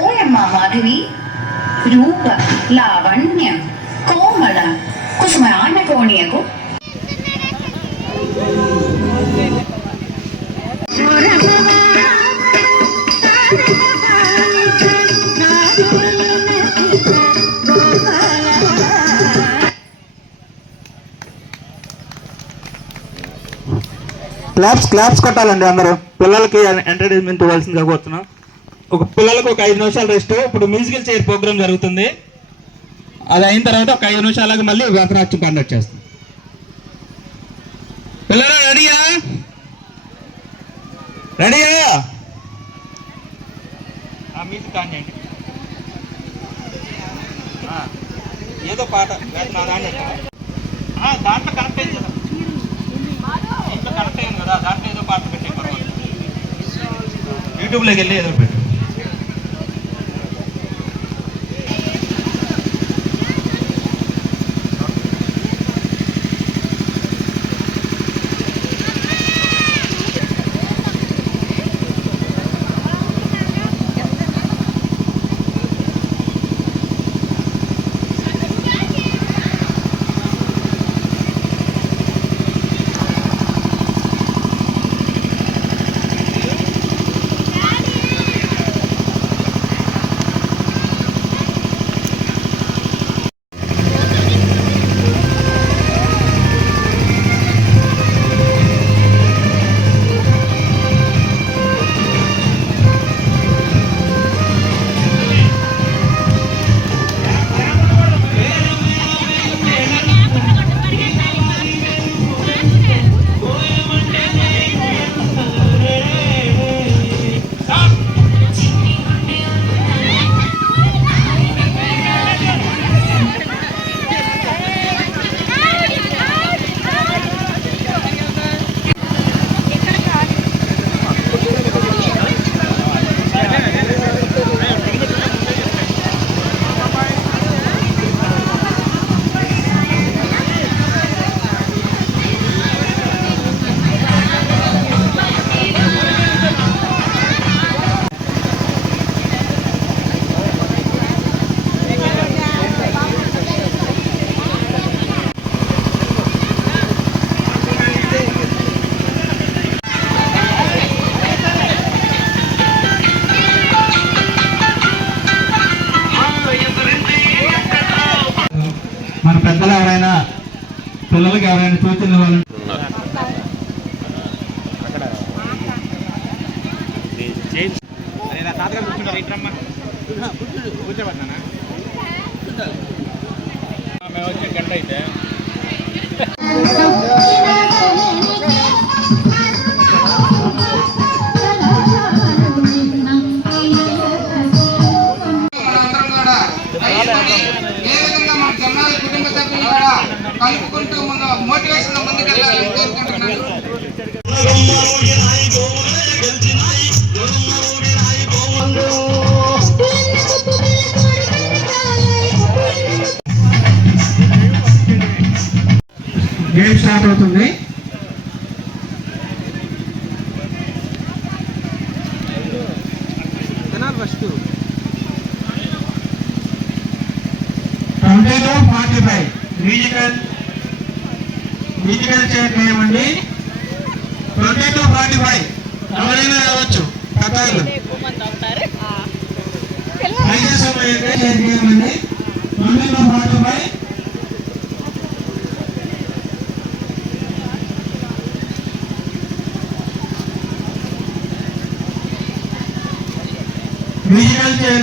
ఓయమ్మ మాధవి. రూప లావణ్య కోమళ కుసుమాన కోణియకు క్లాప్స్ క్లాప్స్ కొట్టాలండి అందరూ. పిల్లలకి ఎంటర్టైన్మెంట్ ఇవ్వాల్సిందిగా కోరుతున్నాం. ఒక పిల్లలకు ఒక ఐదు నిమిషాలు రెస్ట్. ఇప్పుడు మ్యూజికల్ చైర్ ప్రోగ్రామ్ జరుగుతుంది. అది అయిన తర్వాత ఒక ఐదు నిమిషాలకు మళ్ళీ భరతనాట్యం కండక్ట్ చేస్తాం. పిల్లలు రెడీయా? రెడీయా? మ్యూజిక్ ఆన్ చేయండి. ఆ, ఏదో పాట దాంట్లో కనెక్ట్ అయింది కదా. ఇంట్లో కనెక్ట్ అయింది కదా దాంట్లో ఏదో పాట పెట్టే పర్వాలేదు. యూట్యూబ్లోకి వెళ్ళి ఏదో పిల్లలకి ఎవరైనా సూచనలు ఇవ్వాలంటే forty five regional musical chair చేయమండి ట్వంటీ టు ఫార్టీ ఫైవ్ ఎవరైనా రావచ్చు. కథలు ఐదు సమయం చైర్ చేయమండి twenty two forty five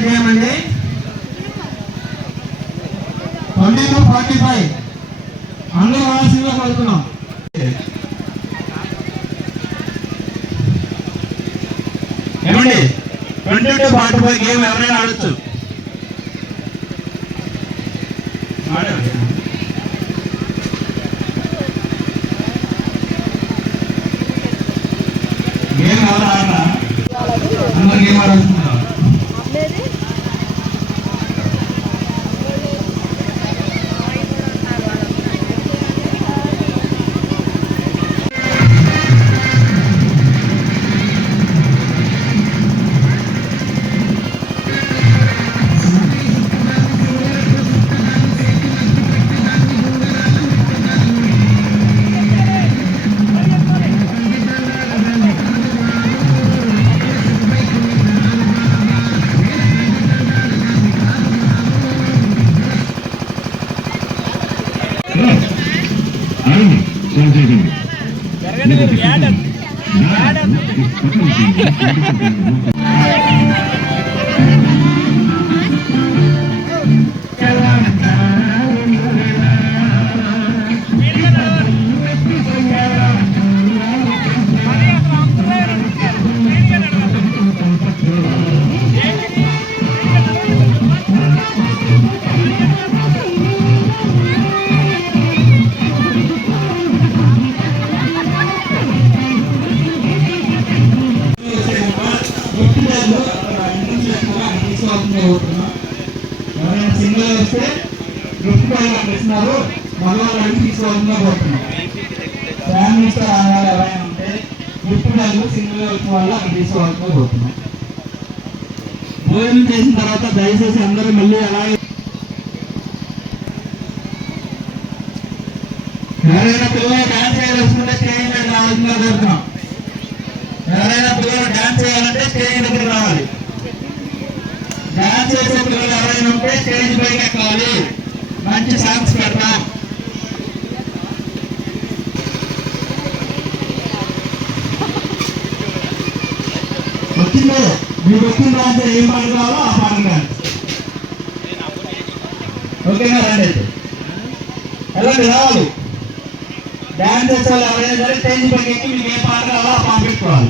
game అండి ట్వంటీ టూ ఫార్టీ ఫైవ్ అందరూ రావాల్సిందిగా కోరుతున్నాం ఏమండి? Twenty two forty five game ఎవరైనా ఆడచ్చు. ఎవరైనా మగవాళ్ళని తీసుకోవాలని కోరుతున్నాం ఎవరైనా ఉంటే గిఫ్ట్ బ్యాగ్ సింగిల్ వచ్చిన వాళ్ళు అక్కడ తీసుకోవాలని కోరుతున్నాం భోజనం చేసిన తర్వాత దయచేసి అందరూ మళ్ళీ అలాగే ఎవరైనా పిల్లలు డాన్స్ చేయాల్సింటే స్టేజ్ మీద రావాల్సిందిగా కోరుతున్నాం ఎవరైనా పిల్లలు డాన్స్ చేయాలంటే స్టేజ్ దగ్గర రావాలి డాన్స్ చేసే పిల్లలు ఎవరైనా ఉంటే స్టేజ్ పైకి ఎక్కాలి. మంచి సాంగ్స్ పెడతాం. వచ్చిందో మీకు వచ్చిన దాంట్లో ఏం పాట కావాలో ఆ పాట కాదు ఓకేనా రండి అయితే. వెళ్ళండి రావాలి? డ్యాన్స్ చేసే వాళ్ళు ఎవరైనా సరే స్టేజ్ పైకి ఎక్కి మీకు ఏ పాట కావాలో ఆ పాట పెట్టుకోవాలి.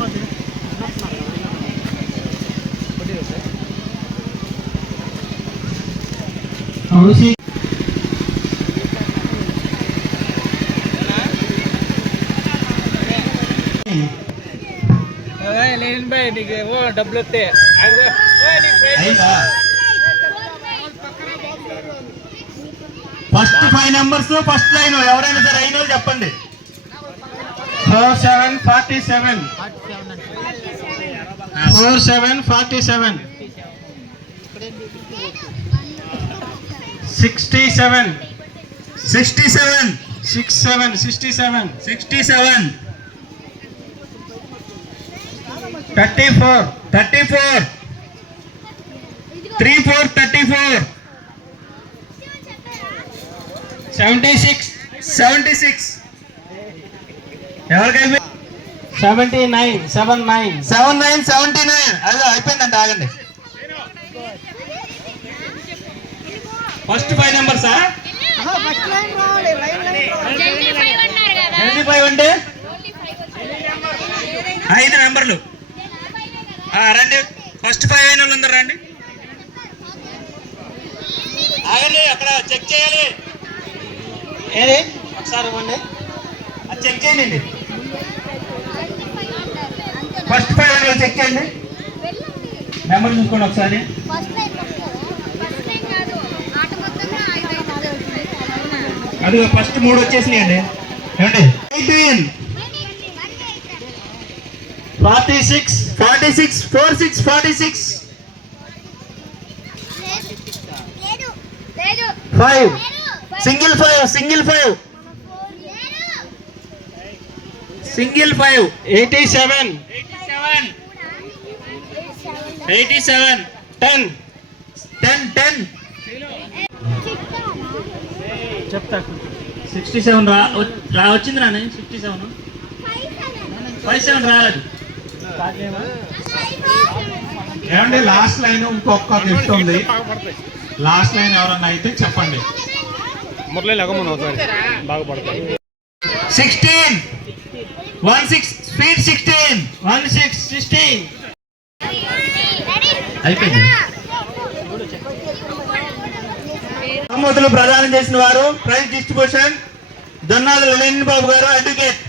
డబ్బులు వస్తే అయిందా first five numbers first line ఎవరైనా సరే అయిన చెప్పండి. Four seven forty seven four seven forty seven sixty seven sixty seven six seven sixty seven sixty seven thirty four thirty four three four thirty four seventy six seventy six ఎవరికైతే seventy nine seven nine seven nine seventy nine అదే అయిపోయిందండి ఆగండి. First five నెంబర్సా twenty five అంటే? ఐదు నెంబర్లు. ఆ, రండి. ఫస్ట్ ఫైవ్ అయిన వాళ్ళు అందరు రండి. ఆగండి అక్కడ చెక్ చేయాలి. ఏది? ఒకసారి ఇవ్వండి. అది చెక్ చేయండి. ఫస్ట్ ఫైవ్ అయిన వాళ్ళు చెక్ చేయండి. నెంబర్ చూసుకోండి ఒకసారి ఫస్ట్ టైం ఫస్ట్ టైం కాదు ఆట మొత్తంగా ఐదు ఐదు అది ఫస్ట్ మూడు వచ్చేసినాయండి. ఏమండి? Eighteen forty six forty six four six forty six five single five single five single five eighty seven eighty seven ten ten ten చెప్తా. సిక్స్టీ సెవెన్ రా వ- రా వచ్చింది రాని సిక్స్టీ సెవెన్ ఫైవ్ సెవెన్ రాలేదు. ఏమండి లాస్ట్ లైన్ ఇంకొక gift ఉంది. లాస్ట్ లైన్ ఎవరన్నా అయితే చెప్పండి. మురళి లగమని ఒకసారి. బాగుపడతాయి sixteen one six speed sixteen one six sixteen అయిపోయింది. బహుమతులు ప్రదానం చేసిన వారు prize distribution Donnadula Lenin Babu garu advocate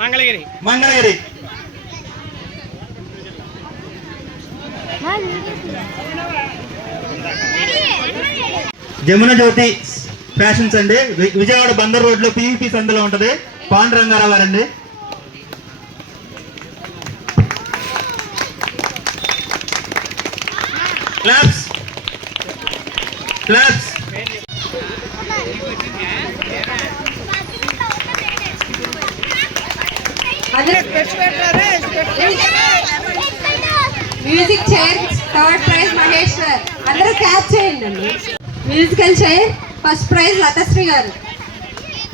Mangalagiri. Mangalagiri. Jamuna Jyothi fashions అండి. విజయవాడ బందర్ రోడ్లో పివిపి సందులో ఉంటది. పాండురంగారావు గారండి. Claps. Claps. Music chair third prize Maheshwar అందరూ క్యాచ్ చేయండి అండి. Musical chair first prize Latasri garu.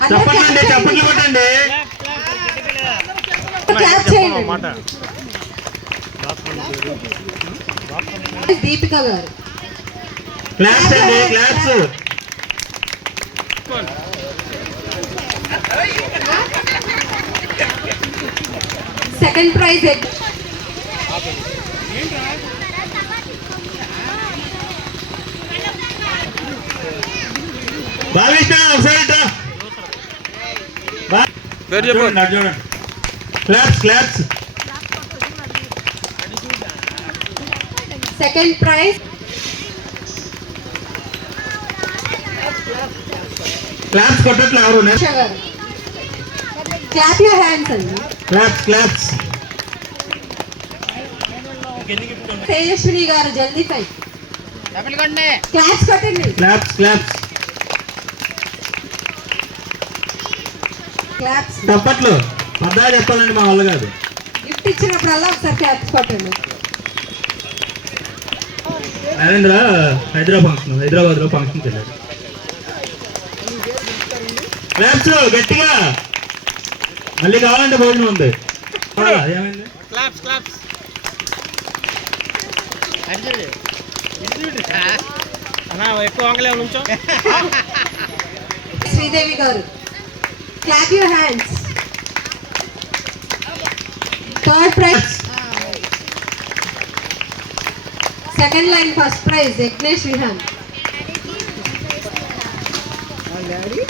Catch చప్పట్లు చేయండి. కొట్టండి క్యాచ్ చేయండి. మాట దీపిక గారు. క్లాప్స్ అండి క్లాప్స్ సెకండ్ ప్రైజ్ బాలకృష్ణ ఒకసారి చూడండి claps claps second prize claps కొట్టట్లు ఎవరు క్లాప్ యూర్ హ్యాండ్స్ అండి. క్లాప్స్ క్లాప్స్ తేజస్విని గారు జల్దీ ఫై క్లాప్స్ కొట్టండి. క్లాప్స్ క్లాప్స్ క్లాప్స్ చప్పట్లు పద్దా చెప్పాలండి మా వాళ్ళు కాదు. గిఫ్ట్ ఇచ్చినప్పుడల్లా ఒకసారి క్లాప్స్ కొట్టండి. నరేంద్ర హైదరాబాద్ ఫంక్షన్ హైదరాబాద్లో ఫంక్షన్ వెళ్ళాడు క్లాప్స్ గట్టిగా. మళ్ళీ కావాలంటే భోజనం ఉంది. క్లాప్స్ ఎక్కువ Sridevi garu clap your hands third prize second line first prize Yagnesh Vihaan daddy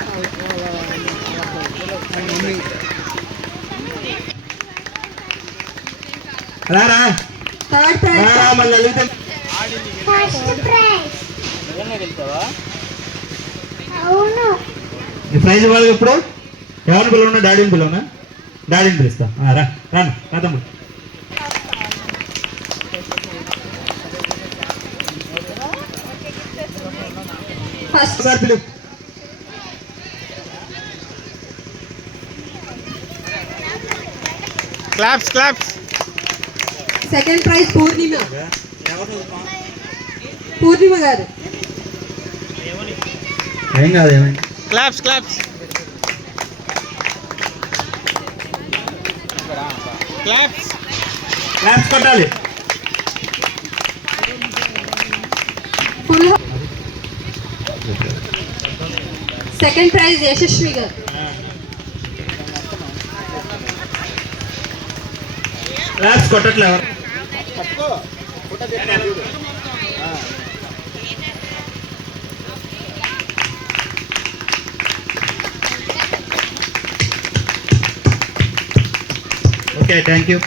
prize ఇవ్వాలి ఇప్పుడు ఎవరిని పిలవనా డాడీని పిలవనా డాడీని పిలుస్తా. రా రాను నా ఫస్ట్ సార్ పిలుపు claps claps second prize Purnima Purnima garu ఏం కాదు ఏమైంది క్లాప్స్ క్లాప్స్ క్లాప్స్ క్లాప్స్ కొట్టాలి full second prize Yashasvi garu claps కొట్టట్లే okay thank you